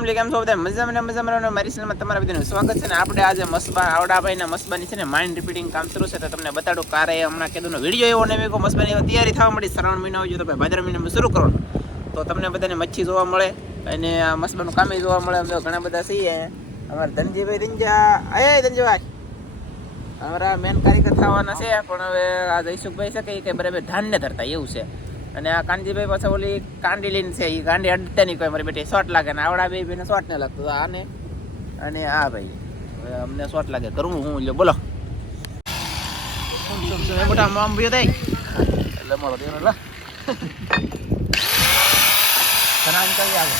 કેમ છો બધા મજામાં મારી ચેનલમાં તમારા બધાનું સ્વાગત છે ને આપણે આજે મસબા આવડાભાઈના મસબાની છે ને માઇન્ડ રિપીટિંગ કામ શરૂ છે તો તમને બતાડું કારે હમણાં કીધું વિડીયો એવો ને મેં મસબાની તૈયારી થવા મળી શ્રાવણ મહિનો આવી ગયો તો ભાઈ ભાદર મહિનામાં શરૂ કરવાનું તો તમને બધાને મચ્છી જોવા મળે અને આ મસબાનું કામ જોવા મળે અમે ઘણા બધા છીએ અમારા ધનજીભાઈ ધનજા ધનજીભાઈ અમારા મેન કારીગર થવાના છે પણ હવે આ જયસુખભાઈ છે કે બરાબર ધ્યાન ને ધરતા એવું છે અને આ કાનજીભાઈ પાછા ઓલી કાંડી લઈને છે એ કાંડી અડતા નહીં કોઈ મારી બેટી શોર્ટ લાગે ને આવડા બે બેને શોર્ટ નહીં લાગતું આને અને આ ભાઈ હવે અમને શોર્ટ લાગે કરવું હું લ્યો બોલો મોટા મામ ભયો થાય એટલે મારો દેવાનો લો સનાન કરી આવે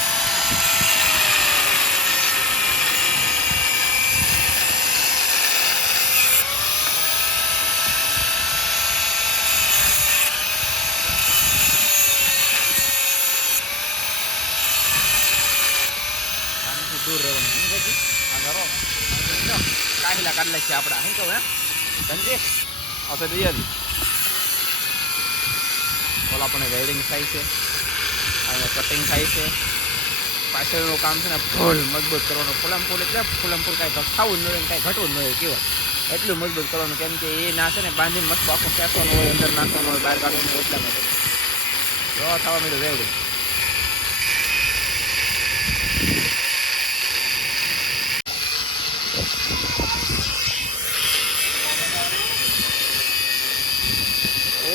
દૂર રહેવાનું કાઢેલા કાઢલા છે આપણા શું કહું ધનજી આવશે દઈએ ઓલા આપણને વેલ્ડિંગ થાય છે અહીંયા કટિંગ થાય છે પાછળનું કામ છે ને ફૂલ મજબૂત કરવાનું ફૂલામફૂલ એટલે ફૂલામફૂલ કાંઈ ખાવું જ ન હોય કાંઈ ઘટવું જ ન હોય કેવું એટલું મજબૂત કરવાનું કેમ કે એ ના છે ને બાંધીને મસ્ત આખું ફેંકવાનું હોય અંદર નાખવાનું હોય બહાર કાઢવાનું હોય એટલા માટે જો થવા મળ્યું વેલ્ડિંગ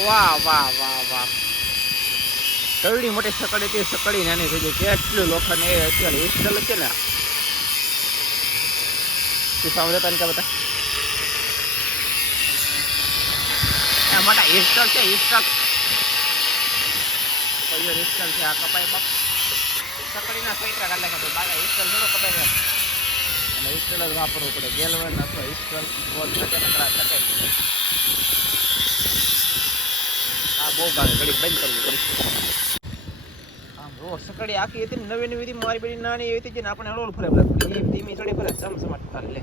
વાહ વાહ વાહ વાહ કવડી મોટી સકડી હતી સકડી નાની થઈ ગઈ કેટલું લોખંડ એ અત્યારે ઇન્સ્ટોલ છે ને શું સાંભળે તને કે બતા મોટા ઇન્સ્ટોલ છે ઇન્સ્ટોલ ઇન્સ્ટોલ છે આ કપાઈ બાપ સકડીના સ્વેટર કાઢ નાખે બાગા ઇન્સ્ટોલ થોડો કપાઈ જાય અને ઇન્સ્ટોલ જ વાપરવું પડે ગેલવન અથવા ઇન્સ્ટોલ બોલ નકરા શકે બહુ ગાને ઘડી બંધ કરવું પડી આમ રો સકડી આખી હતી નવી નવી હતી મારી બેડી નાની એવી હતી ને આપણે હળોળ ફરે એ ધીમી ચડી ફરે સમસમાટ ખાલી લે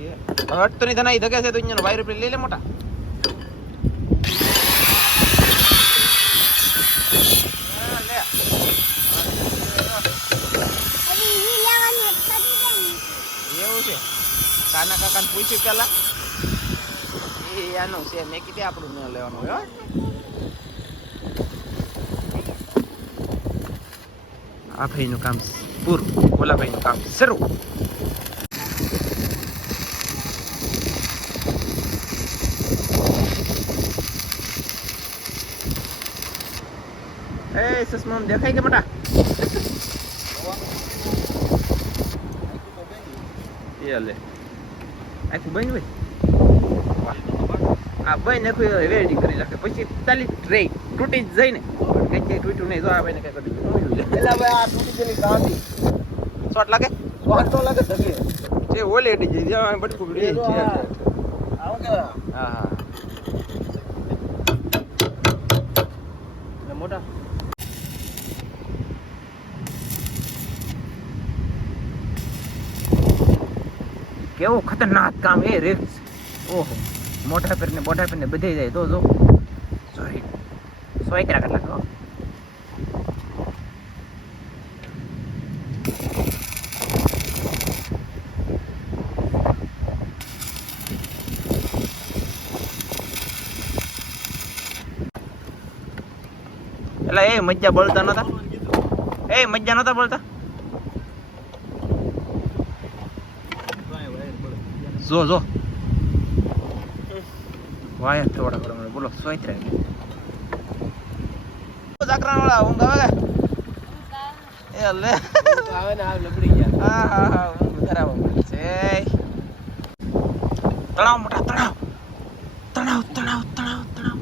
એ હટ તો નહીં ધનાઈ ધગે છે તો અહીંયા વાયર લઈ લે મોટા લે એવું છે કાના કાકાને પૂછ્યું પેલા એ આનું છે મેં કીધું આપણું ન લેવાનું હોય આ ભાઈનું કામ પૂરું ઓલા ભાઈનું કામ શરૂ એ સસમામ દેખાય કે મોટા એ લે આખું બન્યું હોય આ ભાઈ ને કોઈ વેલ્ડિંગ કરી નાખે પછી તાલી ટ્રે તૂટી જ જાય ને કઈ તૂટ્યું નહીં જો આ ભાઈને કઈ કરી એટલે ભાઈ આ તૂટી ગયેલી કાંદી શોર્ટ લાગે શોર્ટ તો લાગે ધકે જે ઓલે એડી જઈ જ્યાં બટકું રે છે આવું કે હા હા ને મોટા કેવું ખતરનાક કામ એ રિસ્ક ઓહો મોટા પેરને બોટા પેરને બધે જાય તો જો સોરી સોય કરા કર લાગો એલા એ મજા બોલતા નતા એ મજા નતા બોલતા જો જો વાયા થોડા થોડા બોલો સોઈત્રે જાકરાણ વાળા ઊંઘ આવે એ લે આવે ને આ લબડી ગયા હા હા હા ઊંઘ ધરાવો છે તણાવ મોટા તણાવ તણાવ તણાવ તણાવ તણાવ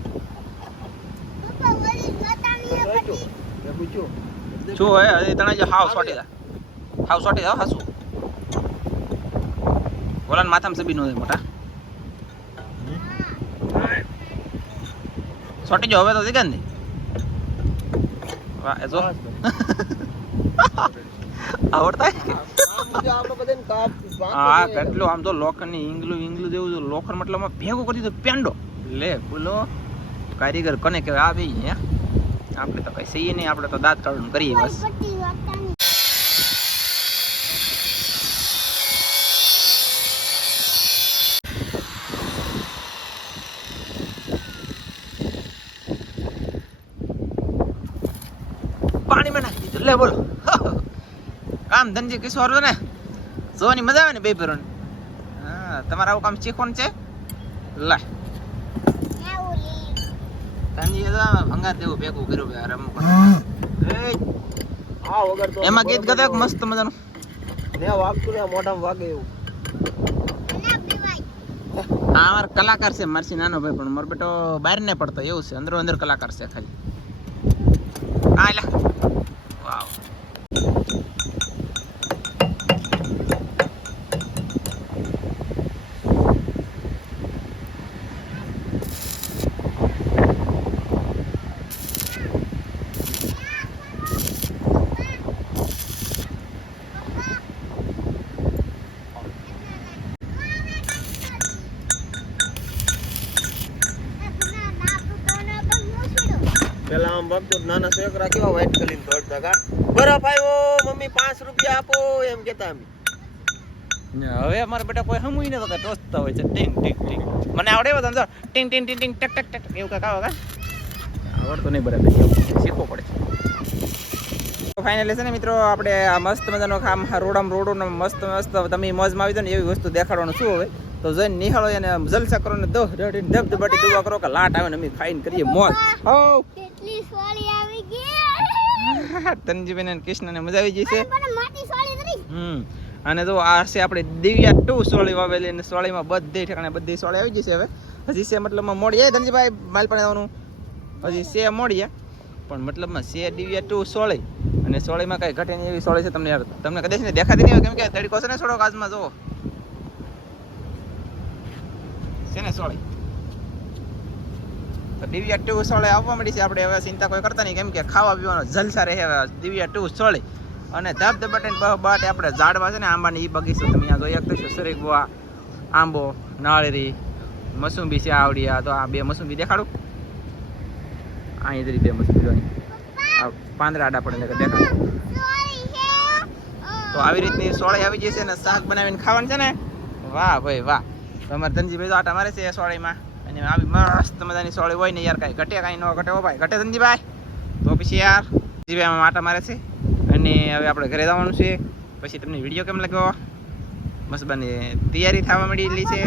શું હે તણાવ જો હાવ સોટી દા હાસુ બોલાન માથામાં સબી નો મોટા સોટી જો હવે તો દીગન ને વાહ જો આવડતા હા કેટલું આમ તો લોખંડની ઈંગલું જેવું લોખંડ મતલબ ભેગું કરી દીધું પેંડો લે બોલો કારીગર કોને કહેવાય આ ભાઈ હે આપણે તો કઈ સહી નહીં આપણે તો દાંત કાઢવાનું કરીએ બસ લે બોલો કામ ધંધી કિશોર ને જોવાની મજા આવે ને બે ભેરોની. હા તમારે આવું કામ શીખવાનું છે. લા ધંધી ભંગાર દેવું ભેગું કર્યું ભાઈ રમવું. એમાં ગીત ગાતો મસ્ત મજાનું ને વાગતું ને મોઢામાં વાગે એવું. હા અમારો કલાકાર છે મારસી નાનો ભાઈ પણ મારો બેટો બહાર ને પડતો એવું છે અંદરો અંદર કલાકાર છે ખાલી. હા એલા વાવ પેલા આમ વખત નાના છોકરા કેવા વાઈટ કલીન દોડતા કા બરફ આવ્યો મમ્મી 5 રૂપિયા આપો એમ કેતા અમે. હવે અમારા બેટા કોઈ હમુઈ ન થતા ટોચતા હોય છે ટીંગ ટીંગ ટીંગ. મને આવડે એવું સમજો ટીંગ ટીંગ ટીંગ ટીંગ ટક ટક ટક એવું કાંક આવે કા આવડતું નહીં બરાબર શીખવું પડે. ફાઇનલી છે ને મિત્રો આપણે આ મસ્ત મજાનો કામ રોડો મસ્ત મસ્ત તમે મોજમાં આવી દો ને એવી વસ્તુ દેખાડવાનું શું હવે તો જઈને નિહાળો અને જલસા કરો ને ધબધબાટી દુવા કરો કે લાટ આવે ને અમે ખાઈને કરીએ મોજ. હો કેટલી સોળી આવી ગઈ. તનજીબેન અને કૃષ્ણને મજા આવી જશે. પણ મોટી સોળી નથી. અને જો આ છે આપણે દિવ્યા 2 સોળી વાવેલી અને સોળીમાં બધી ઠેકાણે બધી સોળી આવી જશે. હવે હજી છે મતલબમાં મોડી ધનજીભાઈ માલ પણ આવવાનું હજી છે મોડી પણ મતલબમાં છે દિવ્યા 2 સોળી અને સોળીમાં કઈ ઘટે નહીં એવી સોળી છે. તમને યાર તમને કદાચ ને દેખાતી નહીં હોય કેમ કે તડકો છે ને થોડોક આજમાં જોવો છે ને સોળી તો દિવ્યા 2 સોળી આવવા મળી છે. આપણે હવે ચિંતા કોઈ કરતા નહીં કેમ કે ખાવા પીવાનો જલસા રહે હવે દિવ્યા 2 સોળી અને ધબધબાટે બાટે આપણે ઝાડવા છે ને આંબાની એ બગીચો તમે અહીંયા જોઈ શકતો છો. સરેગવા આંબો નાળેરી મસુંબી છે આવડિયા તો આ બે મસુંબી દેખાડું અહીં 2 મસુંબી જોઈ આ પાંદડા આડા પડે દેખાડું. તો આવી રીતની સોળી આવી જશે ને શાક બનાવીને ખાવાનું છે ને વાહ ભાઈ વાહ. તો અમારે ધનજીભાઈ તો આટા મારે છે સોળીમાં અને આવી મસ્ત મજાની સોળી હોય ને યાર કાંઈ ઘટે કાંઈ ન ઘટે હો ભાઈ ઘટે ધનજીભાઈ તો પછી યાર ધનજીભાઈ આમાં આટા મારે છે. અને હવે આપણે ઘરે જવાનું છે. પછી તમને વિડીયો કેમ લાગ્યો મસ્બાની તૈયારી થવા મળેલી છે.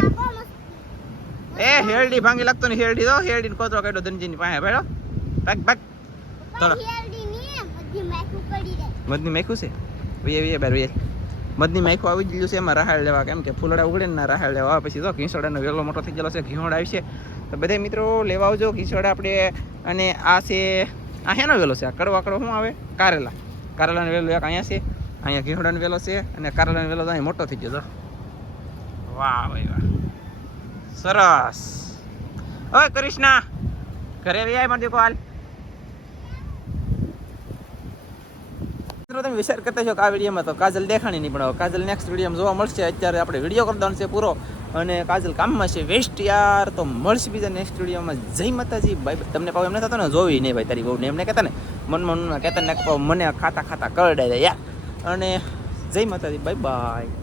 એ હેરડી ભાંગી લાગતો ને હેરડી તો હેરડીને કોતરો કાઢ્યો ધનજીની પાસે ભાઈ ભાગ ભાગ ચલો મધની માખ્યું છે ભાઈ બાર ભાઈ મધની માખ્યું આવી ગયું છે. એમાં રાહાળ લેવા કેમ કે ફૂલડા ઉગડે ને રાહાળ લેવા પછી તો ઘીસોડાનો વેલો મોટો થઈ ગયેલો છે ઘીહોડ આવશે તો બધા મિત્રો લેવા આવજો ઘીસોડા આપણે. અને આ છે આ હેનો વેલો છે આ કડવા શું આવે કારેલાનો વેલો એક અહીંયા છે અહીંયા ઘીહોડાનો વેલો છે અને કારેલાનો વેલો તો અહીં મોટો થઈ ગયો. વાહ ભાઈ વાહ સરસ. ઓય કૃષ્ણા ઘરે લઈ આવી મારી દીકો હાલ. તમે વિચાર કરતા છો કે આ વિડીયોમાં તો કાજલ દેખાણી નહીં પણ કાજલ નેક્સ્ટ વિડીયોમાં જોવા મળશે. અત્યારે આપણે વિડીયો કરી દેવાનો છે પૂરો અને કાજલ કામમાં છે વેસ્ટ યાર. તો મળશે બીજા નેક્સ્ટ વિડીયોમાં. જય માતાજી ભાઈ. તમને પાવ એમ ન થતો ને જોવી નહીં ભાઈ તારી બહુ ને એમને કહેતા ને મનમાં કહેતા ને મને ખાતા કરડાય યાર. અને જય માતાજી બાય બાય.